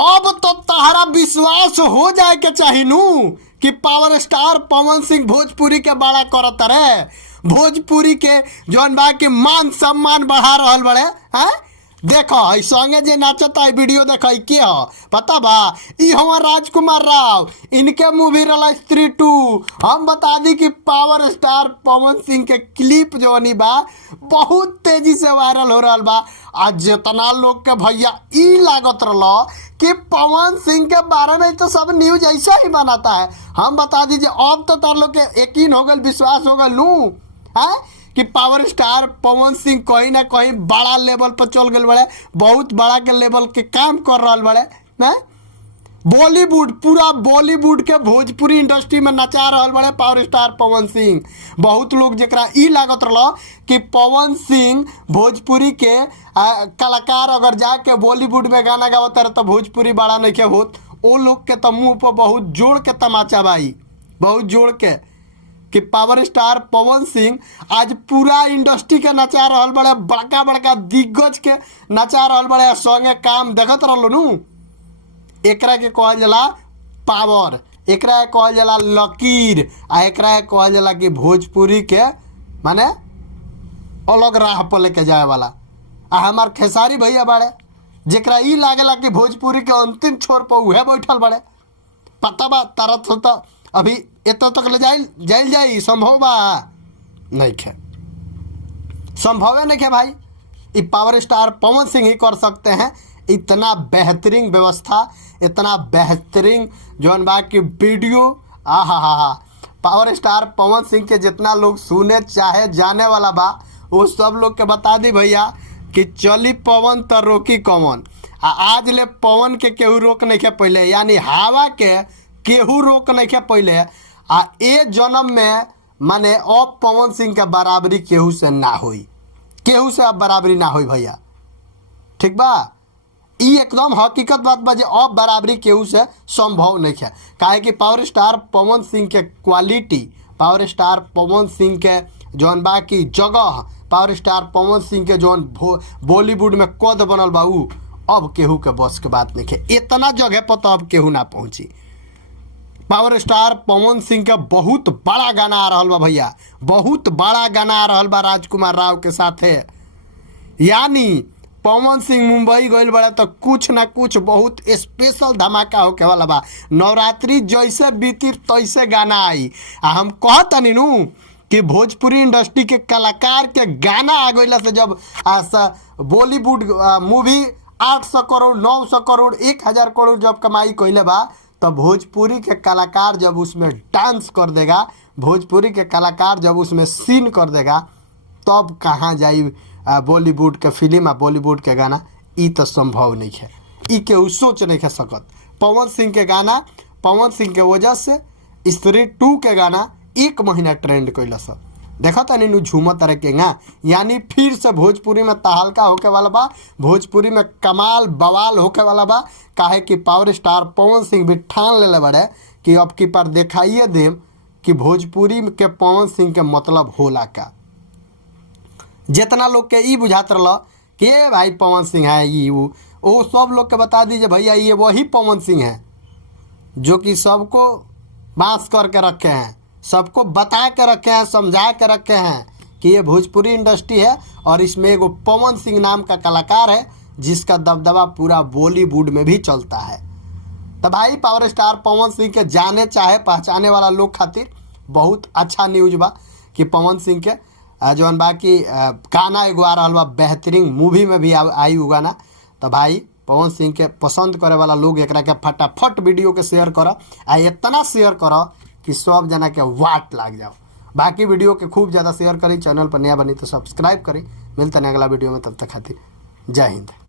अब तो तहरा विश्वास हो जाए के चाही नू कि पावर स्टार पवन सिंह भोजपुरी के बड़ा करत रहे, भोजपुरी के जौन बा के मान सम्मान बढ़ा रहल बड़े हैं। देखो संगे जे नाचता है वीडियो देखो के हो पता बा, ई हमार राजकुमार राव, इनके मूवी रहा स्त्री 2। हम बता दी कि पावर स्टार पवन सिंह के क्लिप जौनी बा बहुत तेजी से वायरल हो रहा बा। आज जितना लोग के भैया ई लागत रहा कि पवन सिंह के बारे में तो सब न्यूज ऐसा ही बनाता है। हम बता दीजिए अब तो तार लोग के यकीन हो गल, विश्वास हो गल लू है कि पावर स्टार पवन सिंह कहीं ना कहीं बड़ा लेवल पर चल गए बड़े, बहुत बड़ा के लेवल के काम कर रहा बड़े हैं। बॉलीवुड, पूरा बॉलीवुड के भोजपुरी इंडस्ट्री में नचा रहा बड़े पावर स्टार पवन सिंह। बहुत लोग जरा ई लागत रहा कि पवन सिंह भोजपुरी के कलाकार अगर जाके बॉलीवुड में गाना गावत रहे तो भोजपुरी बड़ा नहीं के होत। वो लोग के तो मुँह पर बहुत जोड़ के तमाचा बाई, बहुत जोड़ के कि पावर स्टार पवन सिंह आज पूरा इंडस्ट्री के नचा रहा बड़े, बड़का बड़का दिग्गज के नचा रहा बड़े, संगे काम देखत रहो नू। एकरा के कहल जाला पावर, एकरा के कहल जाला लकीर, आ एकरा के कहल जाला कि भोजपुरी के माने अलग राह पर लेके जाए वाला। आ हमार खेसारी भैया बड़े जेकरा ई लागेला कि भोजपुरी के अंतिम छोर पर उहे बैठल बड़े। पता बा तरत होता अभी इतना तक ले जाई संभव बा नहीं खे, संभव नहीं है भाई। ये पावर स्टार पवन सिंह ही कर सकते हैं। इतना बेहतरीन व्यवस्था, इतना बेहतरीन जौन बा की वीडियो, हा पावर स्टार पवन सिंह के जितना लोग सुने चाहे जाने वाला बा वो सब लोग के बता दी भैया कि चली पवन तो रोकी कौन। आज ले पवन के केहू रोक नहीं के पहले, यानी हवा के केहू रोक नहीं के पहले। ए जन्म में माने अब पवन सिंह के बराबरी केहू से ना होई, केहू से अब बराबरी ना होई भैया, ठीक बा। ई एकदम हकीकत बात बा जे अब बराबरी केहू से संभव नहीं है। काहे कि पावर स्टार पवन सिंह के quality, power star Pawan Singh के जौन बा की जगह, पावर स्टार पवन सिंह के जौन बॉलीवुड में कद बनल बा उ अब केहू के बस के बात नहीं है। इतना जगह पर तो अब केहू ना पहुंची। पावर स्टार पवन सिंह के बहुत बड़ा गाना आ रहा बा भैया, बहुत बड़ा गाना आ रहा बा राजकुमार राव के साथे। यानी पवन सिंह मुंबई गइल बड़ा तो कुछ ना कुछ बहुत स्पेशल धमाका होके वाला बा। नवरात्रि जैसे बीती तैसे गाना आई। हम कहतनी नू कि भोजपुरी इंडस्ट्री के कलाकार के गाना आ गइला से जब बॉलीवुड मूवी 800 करोड़ 900 करोड़ 1000 करोड़ जब कमाई कइले बा, तो भोजपुरी के कलाकार जब उसमें डांस कर देगा, भोजपुरी के कलाकार जब उसमें सीन कर देगा, तब कहाँ जाई बॉलीवुड के फिल्म आ बॉलीवुड के गाना। ई तो संभव नहीं है, ई केहू सोच नहीं है सकत। पवन सिंह के गाना, पवन सिंह के वजह से स्त्री 2 के गाना 1 महीना ट्रेंड कैला सब देखा था नीनू झूमत रखेगा। यानी फिर से भोजपुरी में तहलका होके वाला बा, भोजपुरी में कमाल बवाल होके वाला बा। काहे कि पावर स्टार पवन सिंह भी ठान ले बड़े कि अब की पर दिखाइए देम कि भोजपुरी के पवन सिंह के मतलब होला का। जितना लोग के ई बुझात रहा कि भाई पवन सिंह है ये वो सब लोग के बता दीजिए भैया ये वही पवन सिंह है जो कि सबको बांस करके रखे हैं, सबको बता के रखे हैं, समझा के रखे हैं कि ये भोजपुरी इंडस्ट्री है और इसमें एगो पवन सिंह नाम का कलाकार है जिसका दबदबा पूरा बॉलीवुड में भी चलता है। तो भाई पावर स्टार पवन सिंह के जाने चाहे पहचाने वाला लोग खातिर बहुत अच्छा न्यूज बा कि पवन सिंह के जौन बा की गाना एगो आ रहा बा, बेहतरीन मूवी में भी आई उ गाना। तो भाई पवन सिंह के पसंद करे वाला लोग एकरा के फटाफट वीडियो के शेयर करो, आ इतना शेयर करो कि सब जना के वाट लाग जाओ। बाकी वीडियो के खूब ज़्यादा शेयर करी, चैनल पर नया बनी तो सब्सक्राइब करी। मिलते हैं अगला वीडियो में, तब तक खातिर जय हिंद।